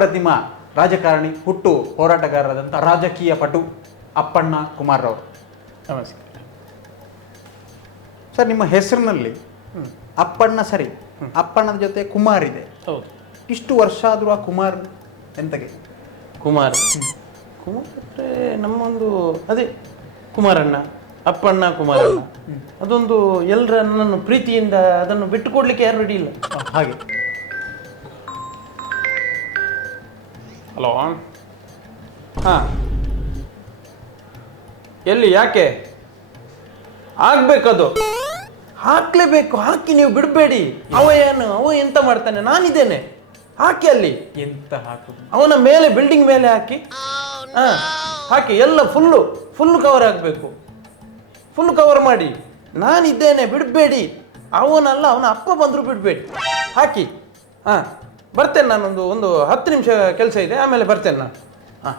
ಅಪ್ರತಿಮ ರಾಜಕಾರಣಿ ಹುಟ್ಟು ಹೋರಾಟಗಾರರಾದಂಥ ರಾಜಕೀಯ ಪಟು ಅಪ್ಪಣ್ಣ ಕುಮಾರ್ ಅವರು ನಮಸ್ಕಾರ. ಸರ್ ನಿಮ್ಮ ಹೆಸರಿನಲ್ಲಿ ಅಪ್ಪಣ್ಣ ಸರಿ ಅಪ್ಪಣ್ಣದ ಜೊತೆ ಕುಮಾರ್ ಇದೆ. ಹೌದು. ಇಷ್ಟು ವರ್ಷ ಆದರೂ ಆ ಕುಮಾರ್ ಎಂತಗೆ ಕುಮಾರ್. ಕುಮಾರ್ ಅಂದರೆ ನಮ್ಮೊಂದು ಅದೇ ಕುಮಾರಣ್ಣ ಅಪ್ಪಣ್ಣ ಕುಮಾರಣ್ಣ. ಅದೊಂದು ಎಲ್ಲರ ನನ್ನನ್ನು ಪ್ರೀತಿಯಿಂದ ಅದನ್ನು ಬಿಟ್ಟು ಕೊಡ್ಲಿಕ್ಕೆ ಯಾರು ರೆಡಿ ಇಲ್ಲ. ಹಾಗೆ. ಹಲೋ ಹಾಂ. ಎಲ್ಲಿ ಯಾಕೆ? ಆಗ್ಬೇಕದು. ಹಾಕ್ಲೇಬೇಕು ಹಾಕಿ ನೀವು ಬಿಡಬೇಡಿ. ಅವ ಏನು ಅವ ಎಂತ ಮಾಡ್ತಾನೆ? ನಾನಿದ್ದೇನೆ. ಹಾಕಿ ಅಲ್ಲಿ. ಎಂತ ಹಾಕು? ಅವನ ಮೇಲೆ ಬಿಲ್ಡಿಂಗ್ ಮೇಲೆ ಹಾಕಿ. ಹಾ. ಹಾಕಿ ಎಲ್ಲ ಫುಲ್ಲು ಫುಲ್ ಕವರ್ ಆಗಬೇಕು. ಫುಲ್ ಕವರ್ ಮಾಡಿ. ನಾನಿದ್ದೇನೆ ಬಿಡಬೇಡಿ. ಅವನಲ್ಲ ಅವನ ಅಪ್ಪ ಬಂದರೂ ಬಿಡಬೇಡಿ. ಹಾಕಿ. ಹಾಂ. ಬರ್ತೇನೆ ನಾನೊಂದು ಒಂದು ಹತ್ತು ನಿಮಿಷ ಕೆಲಸ ಇದೆ ಆಮೇಲೆ ಬರ್ತೇನೆ ನಾನು. ಹಾಂ.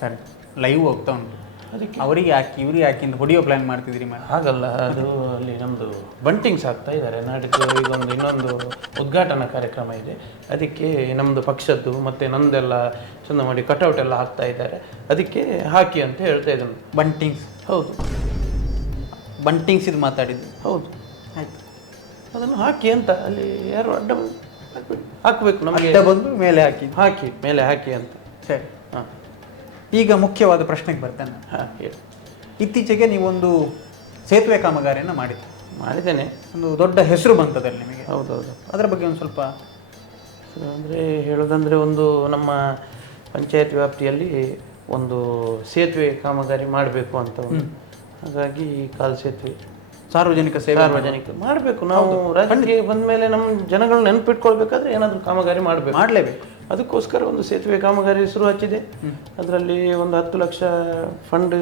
ಸರಿ. ಲೈವ್ ಹೋಗ್ತಾ ಉಂಟು. ಅದಕ್ಕೆ? ಅವರಿಗೆ ಹಾಕಿ ಇವರಿಗೆ ಹಾಕಿ ಅಂತ ಹೊಡಿಯೋ ಪ್ಲ್ಯಾನ್ ಮಾಡ್ತಿದ್ದೀರಿ ಮ್ಯಾಮ್ ಹಾಗಲ್ಲ ಅದು ಅಲ್ಲಿ ನಮ್ಮದು ಬಂಟಿಂಗ್ಸ್ ಆಗ್ತಾ ಇದ್ದಾರೆ ನಾಡಿದ್ದು ಇದೊಂದು ಒಂದು ಇನ್ನೊಂದು ಉದ್ಘಾಟನಾ ಕಾರ್ಯಕ್ರಮ ಇದೆ. ಅದಕ್ಕೆ ನಮ್ಮದು ಪಕ್ಷದ್ದು ಮತ್ತು ನಂದೆಲ್ಲ ಚಂದ ಮಾಡಿ ಕಟೌಟ್ ಎಲ್ಲ ಹಾಕ್ತಾ ಇದ್ದಾರೆ. ಅದಕ್ಕೆ ಹಾಕಿ ಅಂತ ಹೇಳ್ತಾ ಇದ್ದಾನೆ. ಬಂಟಿಂಗ್ಸ್ ಹೌದು. ಬಂಟಿಂಗ್ಸ್ ಇದು ಮಾತಾಡಿದ್ದು? ಹೌದು. ಆಯಿತು. ಅದನ್ನು ಹಾಕಿ ಅಂತ ಅಲ್ಲಿ ಯಾರು ಅಡ್ಡ ಹಾಕ್ಬೇಕು ನಮಗೆ ಬಂದು ಮೇಲೆ ಹಾಕಿ. ಹಾಕಿ ಮೇಲೆ ಹಾಕಿ ಅಂತ. ಸರಿ. ಹಾಂ. ಈಗ ಮುಖ್ಯವಾದ ಪ್ರಶ್ನೆಗೆ ಬರ್ತೇನೆ. ಹಾಂ ಹೇಳಿ. ಇತ್ತೀಚೆಗೆ ನೀವೊಂದು ಸೇತುವೆ ಕಾಮಗಾರಿಯನ್ನು ಮಾಡಿದ್ದೆ ಮಾಡಿದ್ದೇನೆ. ಒಂದು ದೊಡ್ಡ ಹೆಸರು ಬಂತದಲ್ಲಿ ನಿಮಗೆ. ಹೌದೌದು. ಅದರ ಬಗ್ಗೆ ಒಂದು ಸ್ವಲ್ಪ ಅಂದರೆ ಹೇಳೋದಂದರೆ ಒಂದು ನಮ್ಮ ಪಂಚಾಯತ್ ವ್ಯಾಪ್ತಿಯಲ್ಲಿ ಒಂದು ಸೇತುವೆ ಕಾಮಗಾರಿ ಮಾಡಬೇಕು ಅಂತ ಒಂದು. ಹಾಗಾಗಿ ಕಾಲ್ ಸೇತುವೆ. ಸಾರ್ವಜನಿಕ ಸೇವೆ ಸಾರ್ವಜನಿಕ. ಮಾಡಬೇಕು. ನಾವು. ರಾಜ್ಯಕ್ಕೆ ಬಂದ ಮೇಲೆ ನಮ್ಮ ಜನಗಳು ನೆನಪಿಟ್ಕೊಳ್ಬೇಕಾದ್ರೆ ಏನಾದರೂ ಕಾಮಗಾರಿ ಮಾಡಬೇಕು. ಮಾಡಲೇಬೇಕು. ಅದಕ್ಕೋಸ್ಕರ ಒಂದು ಸೇತುವೆ ಕಾಮಗಾರಿ ಶುರು ಹಚ್ಚಿದೆ. ಅದರಲ್ಲಿ ಒಂದು ಹತ್ತು ಲಕ್ಷ ಫಂಡ್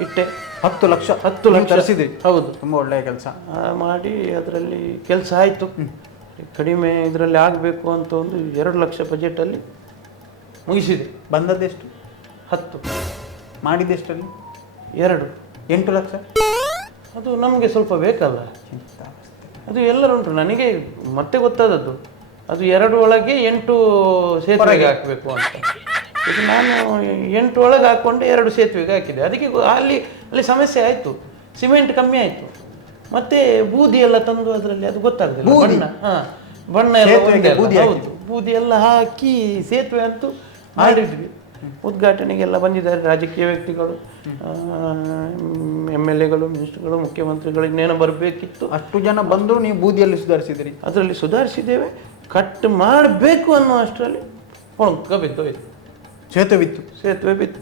ಇಟ್ಟೆ. ಹತ್ತು ಲಕ್ಷ? ಹತ್ತು ಲಕ್ಷ. ಹೌದು. ತುಂಬ ಒಳ್ಳೆಯ ಕೆಲಸ. ಮಾಡಿ ಅದರಲ್ಲಿ ಕೆಲಸ ಆಯಿತು. ಕಡಿಮೆ ಇದರಲ್ಲಿ ಆಗಬೇಕು ಅಂತ ಒಂದು ಎರಡು ಲಕ್ಷ ಬಜೆಟಲ್ಲಿ ಮುಗಿಸಿದೆ. ಬಂದದ್ದೆಷ್ಟು? ಹತ್ತು. ಮಾಡಿದ್ದೆಷ್ಟಲ್ಲಿ ಎರಡು. ಎಂಟು ಲಕ್ಷ? ಅದು ನಮಗೆ ಸ್ವಲ್ಪ ಬೇಕಲ್ಲ. ಅದು ಎಲ್ಲರುಂಟು ನನಗೆ ಮತ್ತೆ ಗೊತ್ತಾದದ್ದು. ಅದು ಎರಡು ಒಳಗೆ ಎಂಟು ಸೇತುವೆಗೆ ಹಾಕಬೇಕು ಅಂತ. ಇದು ನಾನು ಎಂಟು ಒಳಗೆ ಹಾಕ್ಕೊಂಡು ಎರಡು ಸೇತುವೆಗೆ ಹಾಕಿದೆ. ಅದಕ್ಕೆ ಅಲ್ಲಿ ಅಲ್ಲಿ ಸಮಸ್ಯೆ ಆಯಿತು. ಸಿಮೆಂಟ್ ಕಮ್ಮಿ ಆಯಿತು. ಮತ್ತೆ ಬೂದಿ ಎಲ್ಲ ತಂದು ಅದರಲ್ಲಿ ಅದು ಗೊತ್ತಾಗಲಿಲ್ಲ ಬಣ್ಣ ಹಾಂ ಬಣ್ಣ ಎಲ್ಲ ಬೂದಿ ಎಲ್ಲ ಹಾಕಿ ಸೇತುವೆ ಅಂತೂ ಮಾಡಿದ್ವಿ. ಉದ್ಘಾಟನೆಗೆಲ್ಲ ಬಂದಿದ್ದಾರೆ ರಾಜಕೀಯ ವ್ಯಕ್ತಿಗಳು ಎಂ ಎಲ್ ಎಗಳು ಮಿನಿಸ್ಟರ್ಗಳು ಮುಖ್ಯಮಂತ್ರಿಗಳು ಇನ್ನೇನು ಬರಬೇಕಿತ್ತು? ಅಷ್ಟು ಜನ ಬಂದರೂ ನೀವು ಬೂದಿಯಲ್ಲಿ ಸುಧಾರಿಸಿದಿರಿ. ಅದರಲ್ಲಿ ಸುಧಾರಿಸಿದ್ದೇವೆ ಕಟ್ ಮಾಡಬೇಕು ಅನ್ನೋ ಅಷ್ಟರಲ್ಲಿ ಕಬಿತ್ತು ಬಿದ್ದೋಯ್ತು ಸೇತುವೆ ಬಿತ್ತು. ಸೇತುವೆ ಬಿತ್ತು.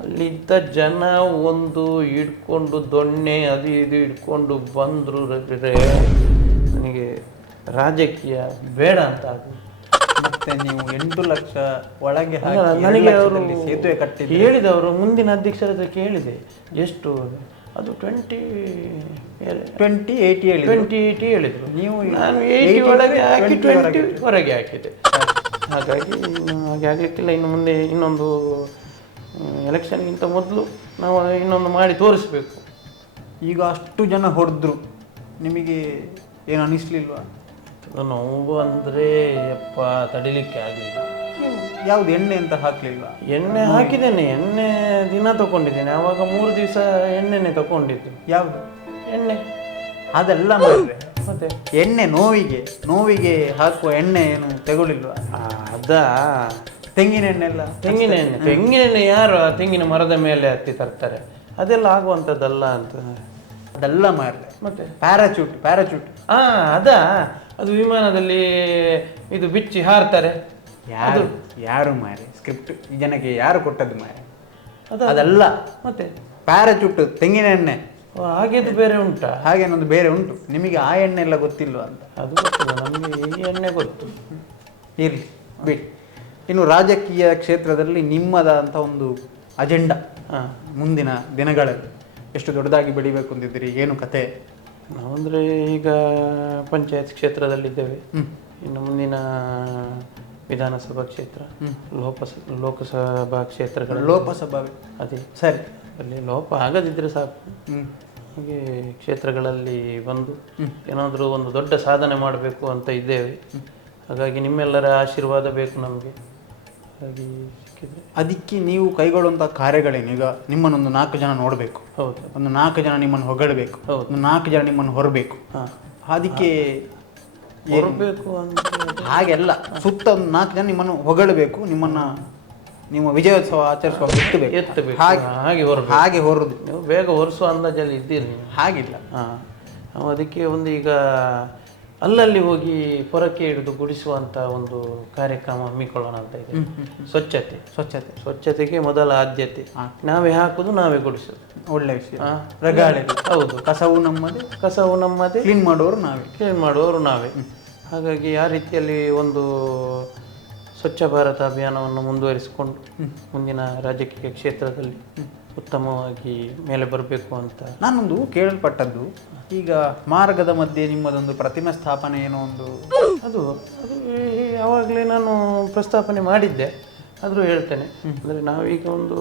ಅಲ್ಲಿದ್ದ ಜನ ಒಂದು ಹಿಡ್ಕೊಂಡು ದೊಣ್ಣೆ ಅದು ಇದು ಹಿಡ್ಕೊಂಡು ಬಂದರು ನನಗೆ ರಾಜಕೀಯ ಬೇಡ ಅಂತ ಆಗಿದೆ ಮತ್ತೆ ನೀವು ಎಂಟು ಲಕ್ಷ ಒಳಗೆ ಹಾಕಿ ಅಲ್ಲ, ಎರಡು ನನಗೆ ಅವರು ಲಕ್ಷದಲ್ಲಿ ಸೇತುವೆ ಕಟ್ಟಿ ಹೇಳಿದವರು ಮುಂದಿನ ಅಧ್ಯಕ್ಷರ ಹತ್ರ ಕೇಳಿದೆ ಎಷ್ಟು? ಅದು ಟ್ವೆಂಟಿ ಟ್ವೆಂಟಿ ಏಯ್ಟಿ ಹೇಳಿ ಟ್ವೆಂಟಿ ಏಯ್ಟಿ ಹೇಳಿದರು. ನೀವು ನಾನು ಏಯ್ಟಿ 80 ಒಳಗೆ ಹಾಕಿ 20 ಟ್ವೆಂಟಿ ಹೊರಗೆ ಹಾಕಿದೆ. ಹಾಗಾಗಿ ಇನ್ನು ಹಾಗೆ ಆಗಲಿಕ್ಕಿಲ್ಲ. ಇನ್ನು ಮುಂದೆ ಇನ್ನೊಂದು ಎಲೆಕ್ಷನ್ಗಿಂತ ಮೊದಲು ನಾವು ಇನ್ನೊಂದು ಮಾಡಿ ತೋರಿಸ್ಬೇಕು. ಈಗ ಅಷ್ಟು ಜನ ಹೊಡೆದ್ರು. ನಿಮಗೆ ಏನು ಅನಿಸ್ಲಿಲ್ವಾ? ನೋವು ಅಂದ್ರೆ ಯಪ್ಪ ತಡಿಲಿಕ್ಕೆ ಆಗಲಿಲ್ಲ. ಯಾವ್ದು ಎಣ್ಣೆ ಅಂತ ಹಾಕ್ಲಿಲ್ಲ ಎಣ್ಣೆ ಹಾಕಿದ್ದೇನೆ ಎಣ್ಣೆ ದಿನ ತಗೊಂಡಿದ್ದೇನೆ. ಅವಾಗ ಮೂರು ದಿವಸ ಎಣ್ಣೆನೆ ತಗೊಂಡಿದ್ದು. ಯಾವ್ದು? ಎಣ್ಣೆ. ಅದೆಲ್ಲ ಮಾಡಿದ್ರೆ? ಮತ್ತೆ? ಎಣ್ಣೆ ನೋವಿಗೆ ನೋವಿಗೆ ಹಾಕುವ ಎಣ್ಣೆ ಏನು ತಗೊಳ್ಳಿಲ್ವಾ? ಅದ ಅದಾ. ತೆಂಗಿನ ಎಣ್ಣೆ ಎಲ್ಲ ತೆಂಗಿನ ಎಣ್ಣೆ. ತೆಂಗಿನ ಎಣ್ಣೆ ಯಾರು ಆ ತೆಂಗಿನ ಮರದ ಮೇಲೆ ಹತ್ತಿ ತರ್ತಾರೆ? ಅದೆಲ್ಲ ಆಗುವಂಥದ್ದಲ್ಲ ಅಂತ. ಅದೆಲ್ಲ ಮಾಡಿದೆ ಮತ್ತೆ? ಪ್ಯಾರಾಚೂಟ್ ಪ್ಯಾರಾಚೂಟ್ ಆ ಅದಾ? ಅದು ವಿಮಾನದಲ್ಲಿ ಇದು ಬಿಚ್ಚಿ ಹಾರ್ತಾರೆ. ಯಾರು ಯಾರು ಮಾರಿ ಸ್ಕ್ರಿಪ್ಟ್ ಈ ಜನಕ್ಕೆ ಯಾರು ಕೊಟ್ಟದ್ದು ಮಾರಿ ಅದ? ಅದಲ್ಲ. ಮತ್ತೆ? ಪ್ಯಾರಾಚೂಟ್ ತೆಂಗಿನ ಎಣ್ಣೆ. ಓ, ಹಾಗೆದು ಬೇರೆ ಉಂಟಾ? ಹಾಗೇನೊಂದು ಬೇರೆ ಉಂಟು. ನಿಮಗೆ ಆ ಎಣ್ಣೆ ಎಲ್ಲ ಗೊತ್ತಿಲ್ಲ ಅಂತ? ಅದು ಗೊತ್ತಿಲ್ಲ ನಮಗೆ ಈ ಎಣ್ಣೆ ಗೊತ್ತು. ಇರಲಿ ಬಿಡಿ. ಇನ್ನು ರಾಜಕೀಯ ಕ್ಷೇತ್ರದಲ್ಲಿ ನಿಮ್ಮದಂಥ ಒಂದು ಅಜೆಂಡಾ ಹಾಂ ಮುಂದಿನ ದಿನಗಳಲ್ಲಿ. ಎಷ್ಟು ದೊಡ್ಡದಾಗಿ ಬೆಳಿಬೇಕು ಅಂತಿದ್ದೀರಿ ಏನು ಕತೆ? ನಾವಂದರೆ ಈಗ ಪಂಚಾಯತ್ ಕ್ಷೇತ್ರದಲ್ಲಿದ್ದೇವೆ. ಇನ್ನು ಮುಂದಿನ ವಿಧಾನಸಭಾ ಕ್ಷೇತ್ರ ಲೋಕಸ ಲೋಕಸಭಾ ಕ್ಷೇತ್ರಗಳ ಲೋಕಸಭಾ ಅದೇ. ಸರಿ. ಅಲ್ಲಿ ಲೋಪ ಆಗದಿದ್ದರೆ ಸಾಕು. ಹಾಗೆ ಕ್ಷೇತ್ರಗಳಲ್ಲಿ ಬಂದು ಏನಾದರೂ ಒಂದು ದೊಡ್ಡ ಸಾಧನೆ ಮಾಡಬೇಕು ಅಂತ ಇದ್ದೇವೆ. ಹಾಗಾಗಿ ನಿಮ್ಮೆಲ್ಲರ ಆಶೀರ್ವಾದ ಬೇಕು ನಮಗೆ. ಹಾಗಾಗಿ ಸಿಕ್ಕಿದ್ರೆ ಅದಕ್ಕೆ ನೀವು ಕೈಗೊಳ್ಳುವಂಥ ಕಾರ್ಯಗಳೇನು? ಈಗ ನಿಮ್ಮನ್ನೊಂದು ನಾಲ್ಕು ಜನ ನೋಡಬೇಕು. ಹೌದು. ಒಂದು ನಾಲ್ಕು ಜನ ನಿಮ್ಮನ್ನು ಹೊಗಳಬೇಕು. ಹೌದು. ಒಂದು ನಾಲ್ಕು ಜನ ನಿಮ್ಮನ್ನು ಹೊರಬೇಕು. ಹಾಂ. ಅದಕ್ಕೆ ಹೊರಬೇಕು ಅಂತ ಹಾಗೆಲ್ಲ. ಸುತ್ತ ಒಂದು ನಾಲ್ಕು ಜನ ನಿಮ್ಮನ್ನು ಹೊಗಳಬೇಕು. ನಿಮ್ಮನ್ನ ನಿಮ್ಮ ವಿಜಯೋತ್ಸವ ಆಚರಿಸುವ ಎತ್ತಬೇಕು. ಎತ್ತಬೇಕು. ಹಾಗೆ ಹಾಗೆ ಹೊರಬೇಕು. ಹಾಗೆ ಹೊರದು. ನೀವು ಬೇಗ ಹೊರಿಸುವ ಅಂದಾಜಲ್ಲಿ ಇದ್ದೀರಿ ನೀವು. ಹಾಗಿಲ್ಲ. ಹಾಂ. ನಾವು ಅದಕ್ಕೆ ಒಂದು ಈಗ ಅಲ್ಲಲ್ಲಿ ಹೋಗಿ ಪೊರಕೆ ಹಿಡಿದು ಗುಡಿಸುವಂಥ ಒಂದು ಕಾರ್ಯಕ್ರಮ ಹಮ್ಮಿಕೊಳ್ಳೋಣ ಅಂತ ಇದೆ. ಸ್ವಚ್ಛತೆ. ಸ್ವಚ್ಛತೆ. ಸ್ವಚ್ಛತೆಗೆ ಮೊದಲ ಆದ್ಯತೆ. ನಾವೇ ಹಾಕುದು ನಾವೇ ಗುಡಿಸೋದು. ಒಳ್ಳೆ ವಿಷಯ. ರಗಾಳೆ. ಹೌದು. ಕಸವು ನಮ್ಮದೇ. ಕಸವು ನಮ್ಮದೇ. ಕ್ಲೀನ್ ಮಾಡೋರು ನಾವೇ. ಕ್ಲೀನ್ ಮಾಡುವವರು ನಾವೇ. ಹಾಗಾಗಿ ಆ ರೀತಿಯಲ್ಲಿ ಒಂದು ಸ್ವಚ್ಛ ಭಾರತ ಅಭಿಯಾನವನ್ನು ಮುಂದುವರಿಸಿಕೊಂಡು ಮುಂದಿನ ರಾಜಕೀಯ ಕ್ಷೇತ್ರದಲ್ಲಿ ಉತ್ತಮವಾಗಿ ಮೇಲೆ ಬರಬೇಕು ಅಂತ? ನಾನೊಂದು ಕೇಳಲ್ಪಟ್ಟದ್ದು. ಈಗ ಮಾರ್ಗದ ಮಧ್ಯೆ ನಿಮ್ಮದೊಂದು ಪ್ರತಿಮೆ ಸ್ಥಾಪನೆ ಏನೋ ಒಂದು. ಅದು ಅದು ಯಾವಾಗಲೇ ನಾನು ಪ್ರಸ್ತಾಪನೆ ಮಾಡಿದ್ದೆ ಆದರೂ ಹೇಳ್ತೇನೆ. ಅಂದರೆ ನಾವೀಗ ಒಂದು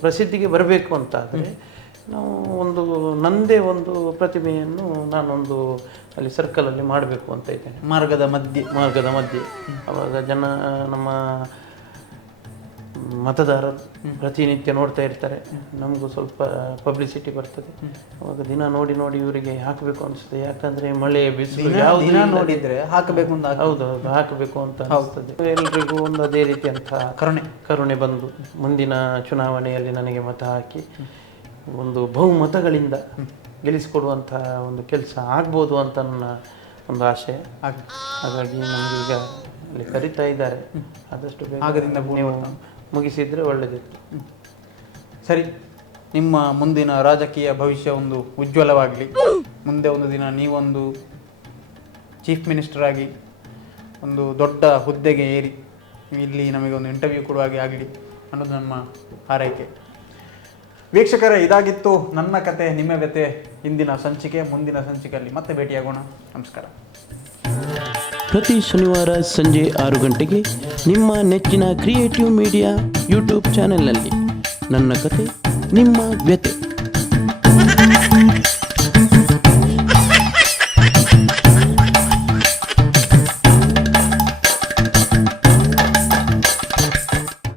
ಪ್ರಸಿದ್ಧಿಗೆ ಬರಬೇಕು ಅಂತ ಆದರೆ ನಾವು ಒಂದು ನಂದೇ ಒಂದು ಪ್ರತಿಮೆಯನ್ನು ನಾನೊಂದು ಅಲ್ಲಿ ಸರ್ಕಲಲ್ಲಿ ಮಾಡಬೇಕು ಅಂತ ಇದ್ದೇನೆ. ಮಾರ್ಗದ ಮಧ್ಯೆ. ಮಾರ್ಗದ ಮಧ್ಯೆ. ಅವಾಗ ಜನ ನಮ್ಮ ಮತದಾರರು ಪ್ರತಿನಿತ್ಯ ನೋಡ್ತಾ ಇರ್ತಾರೆ. ನಮಗೂ ಸ್ವಲ್ಪ ಪಬ್ಲಿಸಿಟಿ ಬರ್ತದೆ. ಅವಾಗ ದಿನ ನೋಡಿ ನೋಡಿ ಇವರಿಗೆ ಹಾಕಬೇಕು ಅನಿಸ್ತದೆ ಯಾಕಂದ್ರೆ ಮಳೆ ಬಿಸಿಲು ಯಾವ ದಿನ ನೋಡಿದ್ರೆ ಹಾಕಬೇಕು ಅಂತ ಹೌದು ಹೌದು ಹಾಕಬೇಕು ಅಂತ ಅನಿಸ್ತದೆ ಎಲ್ರಿಗೂ ಒಂದು ಅದೇ ರೀತಿಯಂತಹ ಕರುಣೆ. ಕರುಣೆ ಬಂದು ಮುಂದಿನ ಚುನಾವಣೆಯಲ್ಲಿ ನನಗೆ ಮತ ಹಾಕಿ ಒಂದು ಬಹುಮತಗಳಿಂದ ಗೆಲ್ಲಿಸಿಕೊಡುವಂತಹ ಒಂದು ಕೆಲಸ ಆಗ್ಬೋದು ಅಂತ ನನ್ನ ಒಂದು ಆಶೆ ಹಾಗೆ. ಹಾಗಾಗಿ ನಮ್ಗೆ ಈಗ ಅಲ್ಲಿ ಕರಿತಾ ಇದ್ದಾರೆ. ಆದಷ್ಟು ಬೇಗ ಆಗದಿಂದ ನೀವು ಮುಗಿಸಿದ್ರೆ ಒಳ್ಳೆಯದಿತ್ತು ಸರಿ, ನಿಮ್ಮ ಮುಂದಿನ ರಾಜಕೀಯ ಭವಿಷ್ಯ ಒಂದು ಉಜ್ವಲವಾಗಲಿ. ಮುಂದೆ ಒಂದು ದಿನ ನೀವೊಂದು ಚೀಫ್ ಮಿನಿಸ್ಟರ್ ಆಗಿ ಒಂದು ದೊಡ್ಡ ಹುದ್ದೆಗೆ ಏರಿ, ಇಲ್ಲಿ ನಮಗೆ ಒಂದು ಇಂಟರ್ವ್ಯೂ ಕೊಡುವಾಗೆ ಆಗಲಿ ಅನ್ನೋದು ನಮ್ಮ ಹಾರೈಕೆ. ವೀಕ್ಷಕರೇ, ಇದಾಗಿತ್ತು ನನ್ನ ಕತೆ, ನಿಮ್ಮ ವ್ಯತೆ. ಇಂದಿನ ಸಂಚಿಕೆ, ಮುಂದಿನ ಸಂಚಿಕೆಯಲ್ಲಿ ಮತ್ತೆ ಭೇಟಿಯಾಗೋಣ. ನಮಸ್ಕಾರ. ಪ್ರತಿ ಶನಿವಾರ ಸಂಜೆ ಆರು ಗಂಟೆಗೆ ನಿಮ್ಮ ನೆಚ್ಚಿನ ಕ್ರಿಯೇಟಿವ್ ಮೀಡಿಯಾ ಯೂಟ್ಯೂಬ್ ಚಾನೆಲ್ನಲ್ಲಿ ನನ್ನ ಕತೆ, ನಿಮ್ಮ ವ್ಯತೆ